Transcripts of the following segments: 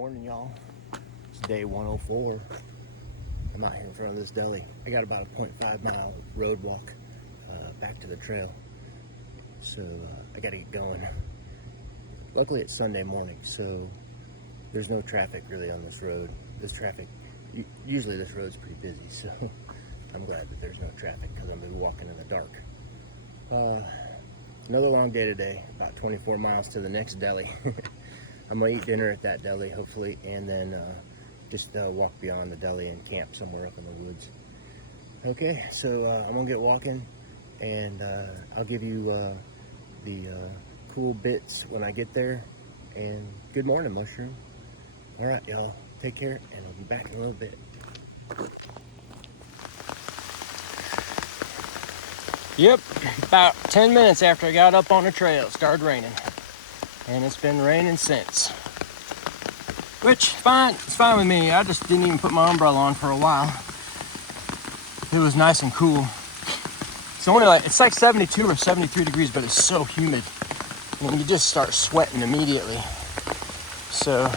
Morning, y'all. It's day 104. I'm out here in front of this deli. I got about a 0.5 mile road walk back to the trail, so I gotta get going. Luckily it's Sunday morning, so there's no traffic really on this road. Usually this road's pretty busy, so I'm glad that there's no traffic because I'm gonna be walking in the dark. Another long day today, about 24 miles to the next deli. I'm gonna eat dinner at that deli, hopefully, and then just walk beyond the deli and camp somewhere up in the woods. Okay, so I'm gonna get walking, and I'll give you the cool bits when I get there. And good morning, Mushroom. All right, y'all, take care, and I'll be back in a little bit. Yep, about 10 minutes after I got up on the trail, it started raining. And it's been raining since. Which, fine, it's fine with me. I just didn't even put my umbrella on for a while. It was nice and cool. It's only it's like 72 or 73 degrees, but it's so humid. And you just start sweating immediately. So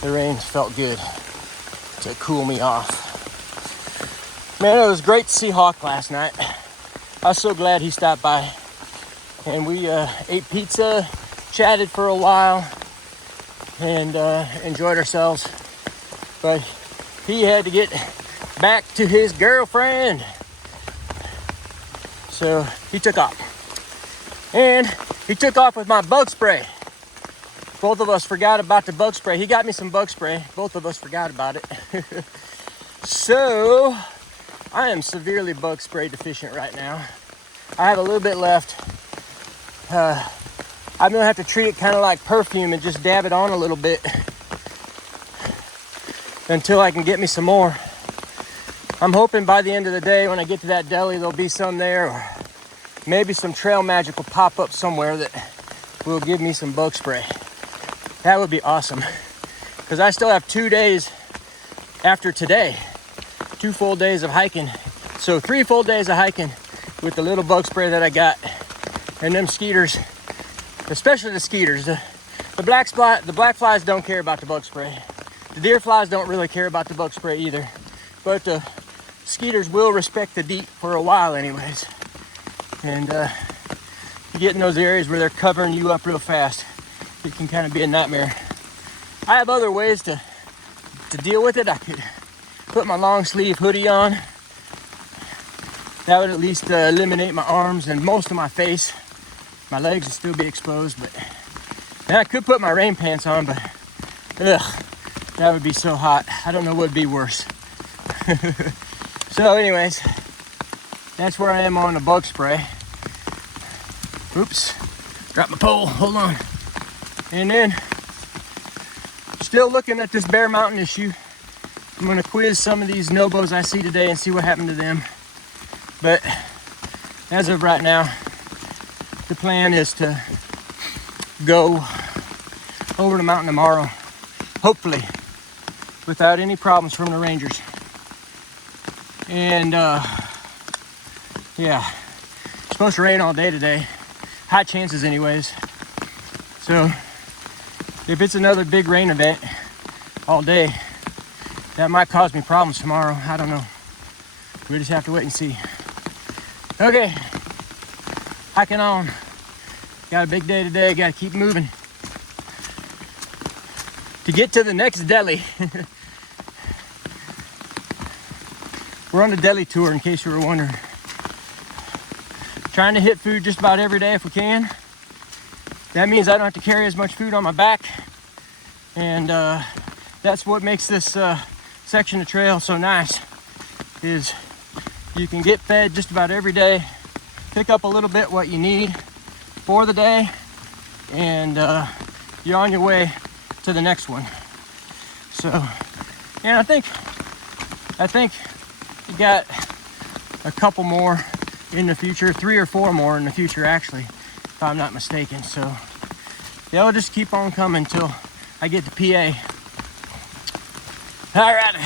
the rain felt good to cool me off. Man, it was great to see Hawk last night. I was so glad he stopped by. And we ate pizza, chatted for a while, and enjoyed ourselves. But he had to get back to his girlfriend, so he took off. And he took off with my bug spray. Both of us forgot about the bug spray. He got me some bug spray. Both of us forgot about it. So I am severely bug spray deficient right now. I have a little bit left. I'm gonna have to treat it kind of like perfume and just dab it on a little bit until I can get me some more. I'm hoping by the end of the day when I get to that deli there'll be some there, or maybe some trail magic will pop up somewhere that will give me some bug spray. That would be awesome, because I still have 2 days after today, 2 full days of hiking. So 3 full days of hiking with the little bug spray that I got. And them skeeters, especially the skeeters, the black flies don't care about the bug spray. The deer flies don't really care about the bug spray either. But the skeeters will respect the DEET for a while anyways. And you get in those areas where they're covering you up real fast, it can kind of be a nightmare. I have other ways to deal with it. I could put my long sleeve hoodie on. That would at least eliminate my arms and most of my face. My legs would still be exposed, but and I could put my rain pants on, but ugh, that would be so hot. I don't know what would be worse. So anyways, that's where I am on the bug spray. Oops, dropped my pole, hold on. And then, still looking at this Bear Mountain issue. I'm gonna quiz some of these Nobos I see today and see what happened to them. But as of right now, the plan is to go over the mountain tomorrow, hopefully, without any problems from the rangers. And yeah, it's supposed to rain all day today. High chances anyways. So if it's another big rain event all day, that might cause me problems tomorrow. I don't know. We just have to wait and see. Okay, hiking on. Got a big day today, gotta keep moving. To get to the next deli. We're on a deli tour in case you were wondering. Trying to hit food just about every day if we can. That means I don't have to carry as much food on my back. And that's what makes this section of trail so nice, is you can get fed just about every day, pick up a little bit what you need for the day, and you're on your way to the next one. So, yeah, I think you got a couple more in the future, 3 or 4 more in the future actually, if I'm not mistaken. So they'll just keep on coming till I get to PA. All right,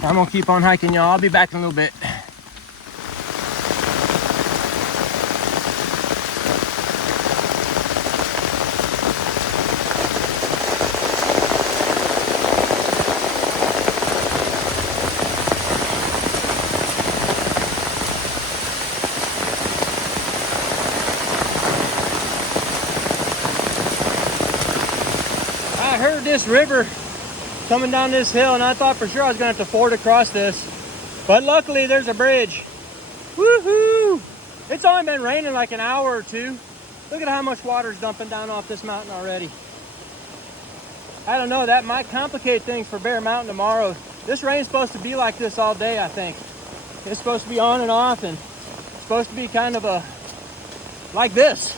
I'm gonna keep on hiking, y'all. I'll be back in a little bit. heard this river coming down this hill, and I thought for sure I was gonna have to ford across this. But luckily there's a bridge. Woohoo! It's only been raining like an hour or two. Look at how much water's dumping down off this mountain already. I don't know, that might complicate things for Bear Mountain tomorrow. This rain's supposed to be like this all day, I think. It's supposed to be on and off, and it's supposed to be kind of like this.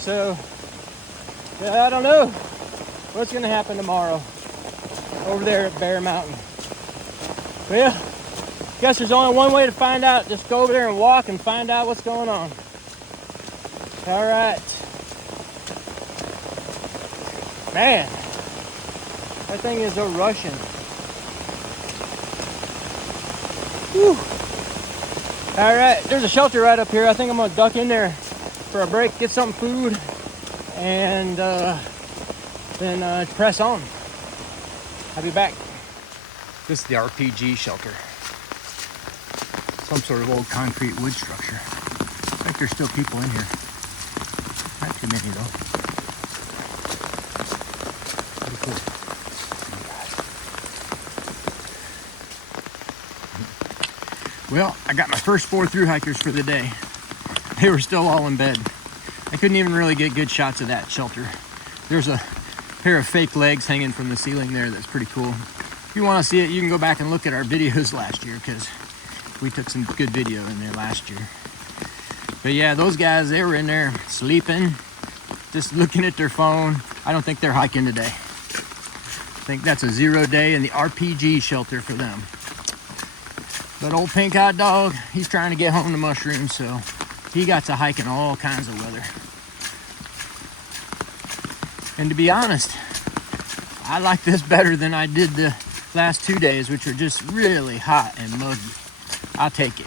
So, I don't know what's gonna happen tomorrow over there at Bear Mountain. Well, guess there's only one way to find out. Just go over there and walk and find out what's going on. All right. Man, that thing is a rushing. Whew. All right, there's a shelter right up here. I think I'm gonna duck in there for a break, get some food, and then press on. I'll be back. This is the RPG shelter. Some sort of old concrete wood structure. I think there's still people in here. Not too many though. Pretty cool. Well, I got my first 4 through hikers for the day. They were still all in bed. I couldn't even really get good shots of that shelter. There's a pair of fake legs hanging from the ceiling there that's pretty cool. If you want to see it, you can go back and look at our videos last year, because we took some good video in there last year. But yeah, those guys, they were in there sleeping, just looking at their phone. I don't think they're hiking today. I think that's a 0 day in the RPG shelter for them. But old Pink Hot Dog, he's trying to get home to Mushroom, so he got to hike in all kinds of weather. And to be honest, I like this better than I did the last 2 days, which were just really hot and muggy. I'll take it.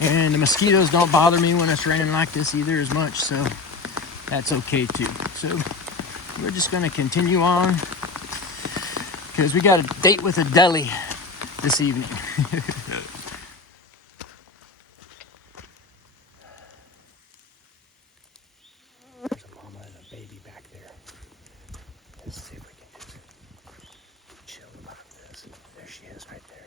And the mosquitoes don't bother me when it's raining like this either as much, so that's okay too. So we're just gonna continue on, because we got a date with a deli this evening. There's a mama and a baby back there. Let's see if we can just chill about this. There she is right there.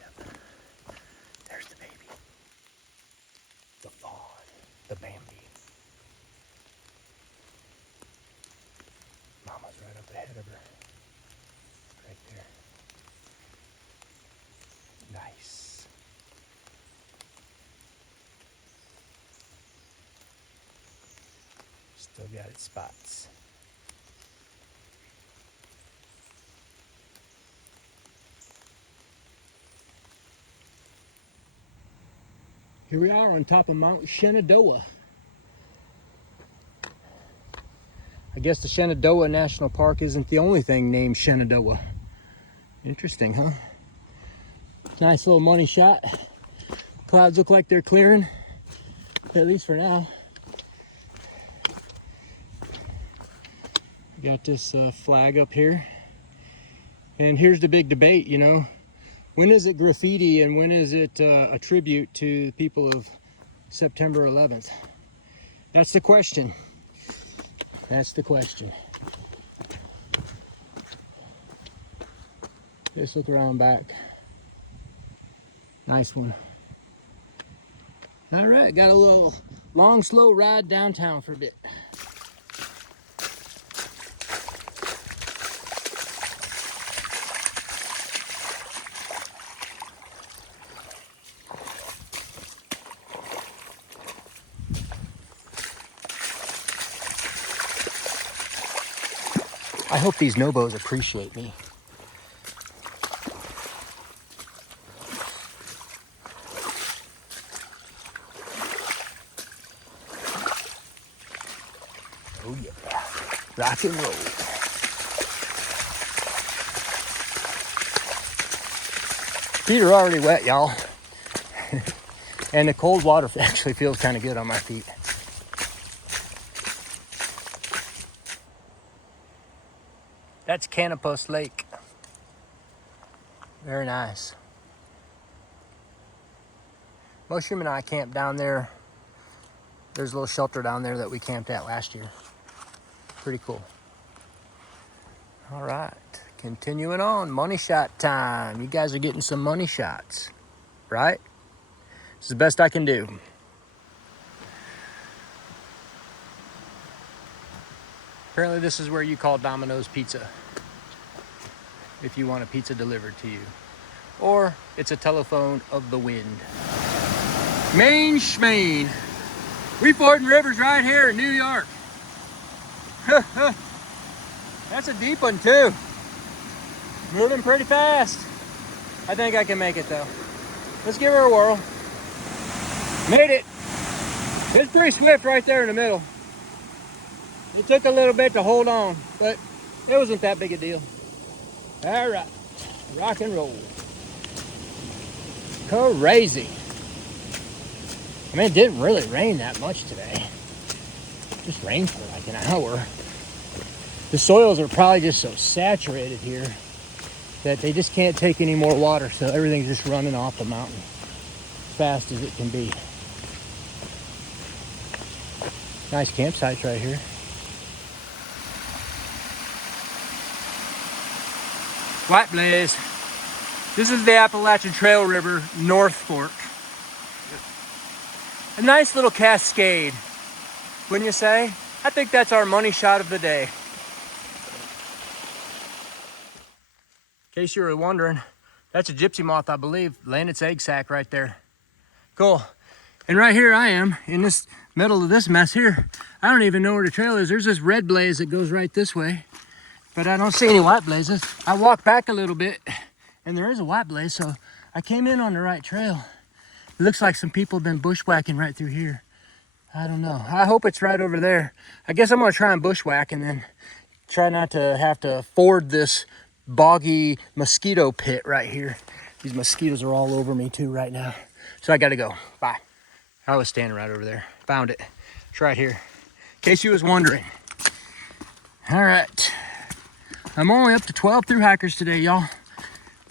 Yep. There's the baby. The fawn. The Bambi. Mama's right up ahead of her. Right there. Nice. Still got its spots. Here we are on top of Mount Shenandoah. I guess the Shenandoah National Park isn't the only thing named Shenandoah. Interesting, huh? Nice little money shot. Clouds look like they're clearing, at least for now. Got this flag up here. And here's the big debate, you know. When is it graffiti and when is it a tribute to the people of September 11th? That's the question. That's the question. Just look around back. Nice one. All right, got a little long, slow ride downtown for a bit. I hope these Nobos appreciate me. Oh yeah, rock and roll. Feet are already wet, y'all. And the cold water actually feels kind of good on my feet. That's Canopus Lake. Very nice. Mushroom and I camped down there. There's a little shelter down there that we camped at last year. Pretty cool. All right, continuing on, money shot time. You guys are getting some money shots, right? This is the best I can do. Apparently this is where you call Dominos Pizza if you want a pizza delivered to you. Or it's a telephone of the wind. Main Schmain. We fording rivers right here in New York. That's a deep one too. Moving pretty fast. I think I can make it though. Let's give her a whirl. Made it. It's pretty swift right there in the middle. It took a little bit to hold on, but it wasn't that big a deal. All right, rock and roll. Crazy. I mean, it didn't really rain that much today. It just rained for like an hour. The soils are probably just so saturated here that they just can't take any more water, so everything's just running off the mountain as fast as it can be. Nice campsites right here. White Blaze. This is the Appalachian Trail River North Fork. A nice little cascade, wouldn't you say? I think that's our money shot of the day. In case you were wondering, that's a gypsy moth, I believe, laying its egg sac right there. Cool. And right here I am in this middle of this mess here. I don't even know where the trail is. There's this red blaze that goes right this way, but I don't see any white blazes. I walked back a little bit and there is a white blaze, so I came in on the right trail. It looks like some people have been bushwhacking right through here. I don't know. I hope it's right over there. I guess I'm gonna try and bushwhack and then try not to have to ford this boggy mosquito pit right here. These mosquitoes are all over me too right now. So I gotta go. Bye. I was standing right over there. Found it. It's right here. In case you was wondering. All right. I'm only up to 12 through hikers today, y'all.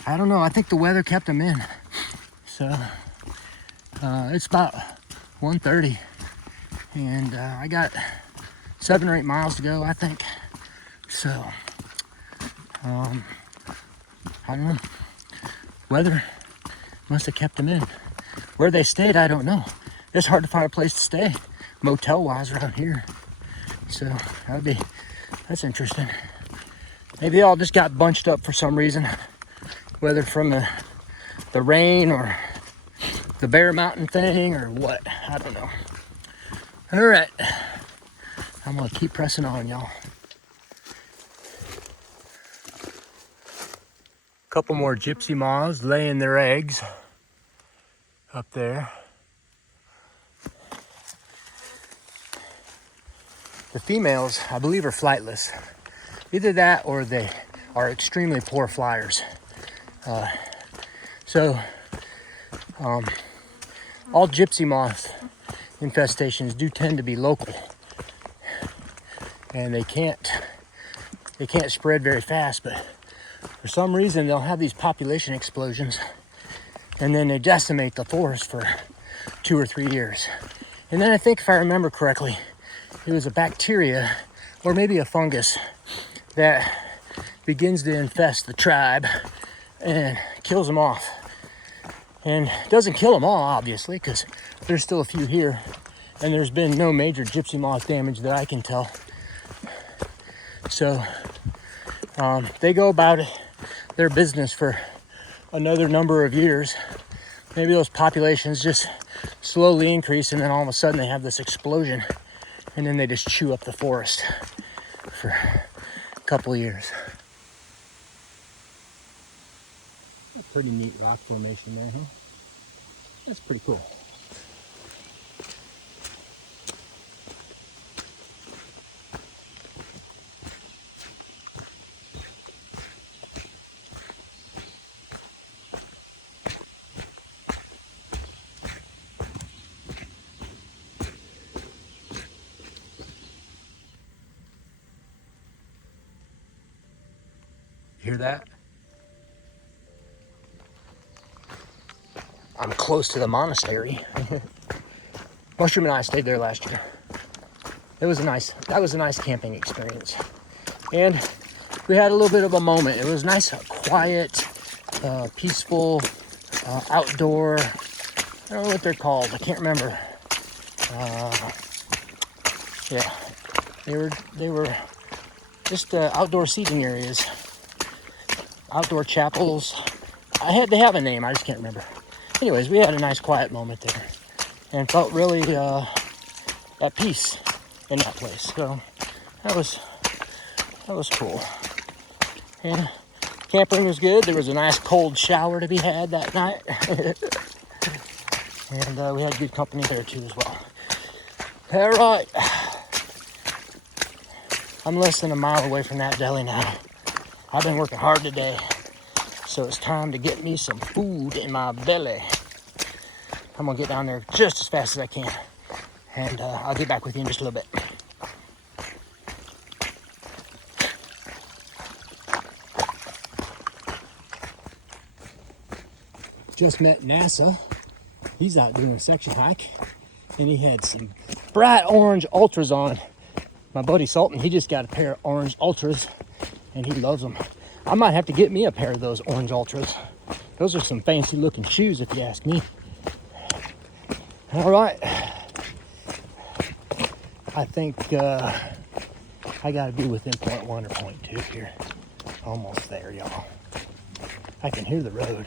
I don't know. I think the weather kept them in. So it's about 1:30 and I got 7 or 8 miles to go, I think. So I don't know. Weather must have kept them in. Where they stayed, I don't know. It's hard to find a place to stay motel wise around here. So that's interesting. Maybe they all just got bunched up for some reason, whether from the rain or the Bear Mountain thing or what, I don't know. All right, I'm gonna keep pressing on, y'all. Couple more gypsy moths laying their eggs up there. The females, I believe, are flightless. Either that or they are extremely poor flyers. All gypsy moth infestations do tend to be local, and they can't spread very fast, but for some reason they'll have these population explosions and then they decimate the forest for 2 or 3 years. And then I think, if I remember correctly, it was a bacteria or maybe a fungus that begins to infest the tribe and kills them off. And doesn't kill them all, obviously, because there's still a few here, and there's been no major gypsy moth damage that I can tell. So they go about their business for another number of years. Maybe those populations just slowly increase, and then all of a sudden they have this explosion, and then they just chew up the forest for a couple of years. A pretty neat rock formation there, huh? That's pretty cool. Hear that? I'm close to the monastery. Mushroom and I stayed there last year. That was a nice camping experience. And we had a little bit of a moment. It was nice, quiet, peaceful, outdoor. I don't know what they're called. I can't remember. Yeah, they were just outdoor seating areas, outdoor chapels. They have a name. I just can't remember. Anyways, we had a nice quiet moment there, and felt really at peace in that place. So that was cool. And camping was good. There was a nice cold shower to be had that night. And we had good company there too as well. All right. I'm less than a mile away from that deli now. I've been working hard today, so it's time to get me some food in my belly. I'm gonna get down there just as fast as I can, and I'll get back with you in just a little bit. Just met NASA. He's out doing a section hike, and he had some bright orange ultras on. My buddy Sultan, he just got a pair of orange ultras, and he loves them. I might have to get me a pair of those orange ultras. Those are some fancy looking shoes, if you ask me. All right. I think I gotta be within 0.1 or 0.2 here. Almost there, y'all. I can hear the road.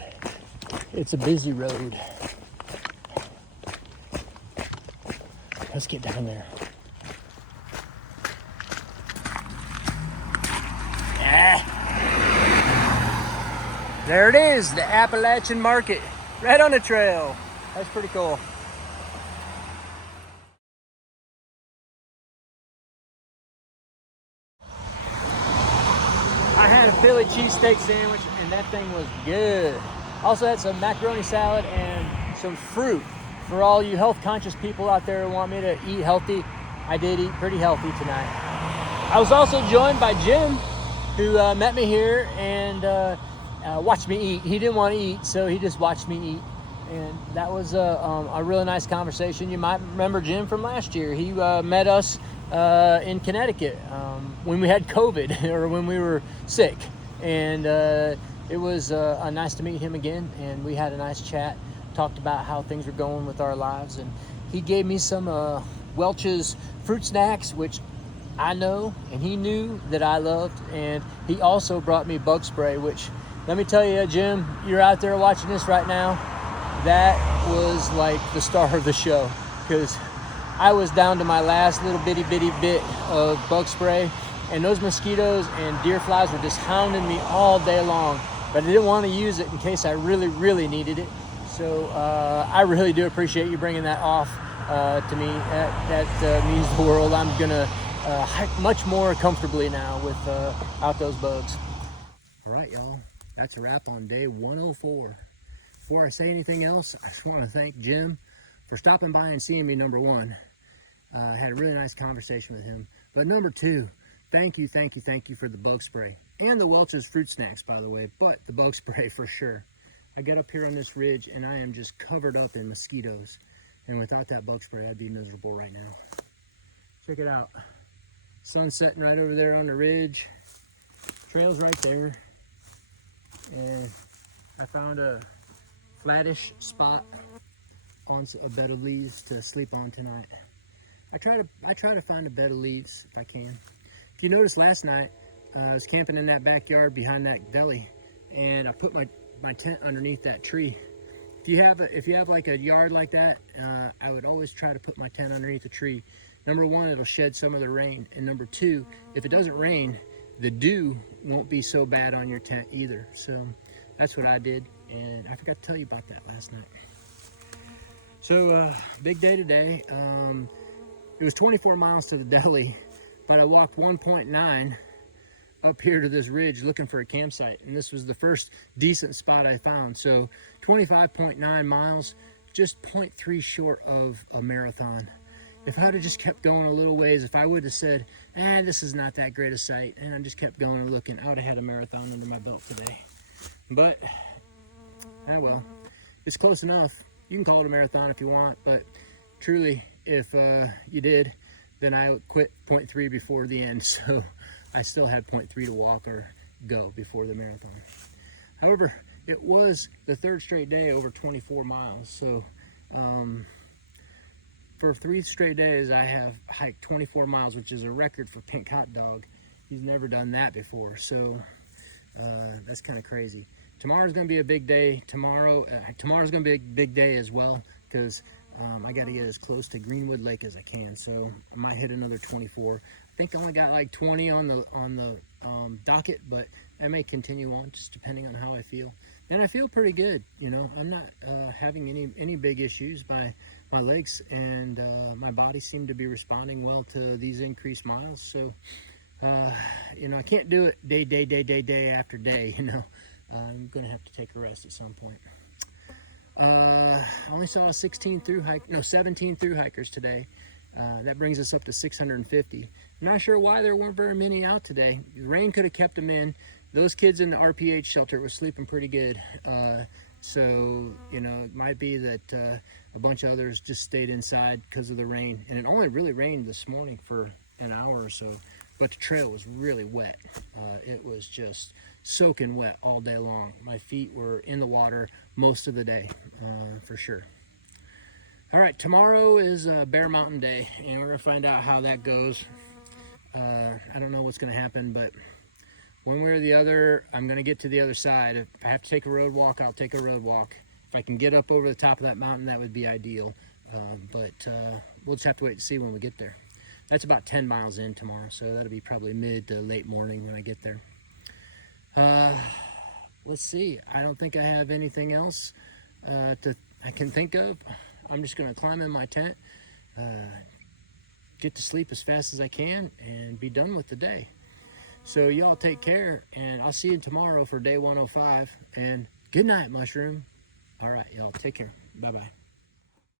It's a busy road. Let's get down there. There it is, the Appalachian Market, right on the trail. That's pretty cool. I had a Philly cheesesteak sandwich, and that thing was good. Also had some macaroni salad and some fruit. For all you health conscious people out there who want me to eat healthy, I did eat pretty healthy tonight. I was also joined by Jim, who met me here and watched me eat. He didn't want to eat, so he just watched me eat. And that was a really nice conversation. You might remember Jim from last year. He met us in Connecticut when we had COVID or when we were sick. And it was nice to meet him again. And we had a nice chat, talked about how things were going with our lives. And he gave me some Welch's fruit snacks, which I know and he knew that I loved. And he also brought me bug spray, which, let me tell you, Jim, you're out there watching this right now. That was like the star of the show, because I was down to my last little bitty bit of bug spray, and those mosquitoes and deer flies were just hounding me all day long, but I didn't want to use it in case I really needed it. So I really do appreciate you bringing that off to me. That means the world. I'm gonna hike much more comfortably now without those bugs. All right, y'all. That's a wrap on day 104. Before I say anything else, I just want to thank Jim for stopping by and seeing me, number one. I had a really nice conversation with him. But number two, thank you for the bug spray. And the Welch's fruit snacks, by the way, but the bug spray for sure. I get up here on this ridge and I am just covered up in mosquitoes. And without that bug spray, I'd be miserable right now. Check it out. Sun setting right over there on the ridge. Trail's right there. And I found a flattish spot on a bed of leaves to sleep on tonight. I try to find a bed of leaves if I can. If you noticed last night, I was camping in that backyard behind that deli, and I put my tent underneath that tree. If you have like a yard like that, I would always try to put my tent underneath a tree. Number one, it'll shed some of the rain, and number two, if it doesn't rain, the dew won't be so bad on your tent either. So that's what I did, and I forgot to tell you about that last night. So big day today. It was 24 miles to the deli, but I walked 1.9 up here to this ridge looking for a campsite, and this was the first decent spot I found. So 25.9 miles, just 0.3 short of a marathon. If I'd have just kept going a little ways, if I would have said, this is not that great a site, and I just kept going and looking, I would have had a marathon under my belt today. But, well, it's close enough. You can call it a marathon if you want, but truly, if you did, then I quit 0.3 before the end, so I still had 0.3 to walk or go before the marathon. However, it was the third straight day over 24 miles, so for 3 straight days I have hiked 24 miles, which is a record for Pink Hot Dog. He's never done that before, so that's kind of crazy. Tomorrow's gonna be a big day. Tomorrow's gonna be a big day as well, because I got to get as close to Greenwood Lake as I can, so I might hit another 24. I think I only got like 20 on the docket, but I may continue on just depending on how I feel. And I feel pretty good, you know. I'm not having any big issues. My legs and my body seem to be responding well to these increased miles. So you know, I can't do it day after day, you know. I'm gonna have to take a rest at some point. I only saw 17 Thruhikers today. That brings us up to 650. I'm not sure why there weren't very many out today. The rain could have kept them in. Those kids in the RPH shelter were sleeping pretty good. So, you know, it might be that a bunch of others just stayed inside because of the rain. And it only really rained this morning for an hour or so, but the trail was really wet. It was just soaking wet all day long. My feet were in the water most of the day, for sure. All right, tomorrow is Bear Mountain Day, and we're gonna find out how that goes. I don't know what's gonna happen, but one way or the other, I'm gonna get to the other side. If I have to take a road walk, I'll take a road walk. If I can get up over the top of that mountain, that would be ideal. But we'll just have to wait to see when we get there. That's about 10 miles in tomorrow, so that'll be probably mid to late morning when I get there. Let's see. I don't think I have anything else I can think of. I'm just gonna climb in my tent, get to sleep as fast as I can, and be done with the day. So y'all take care, and I'll see you tomorrow for day 105. And good night, Mushroom. All right, y'all take care. Bye-bye.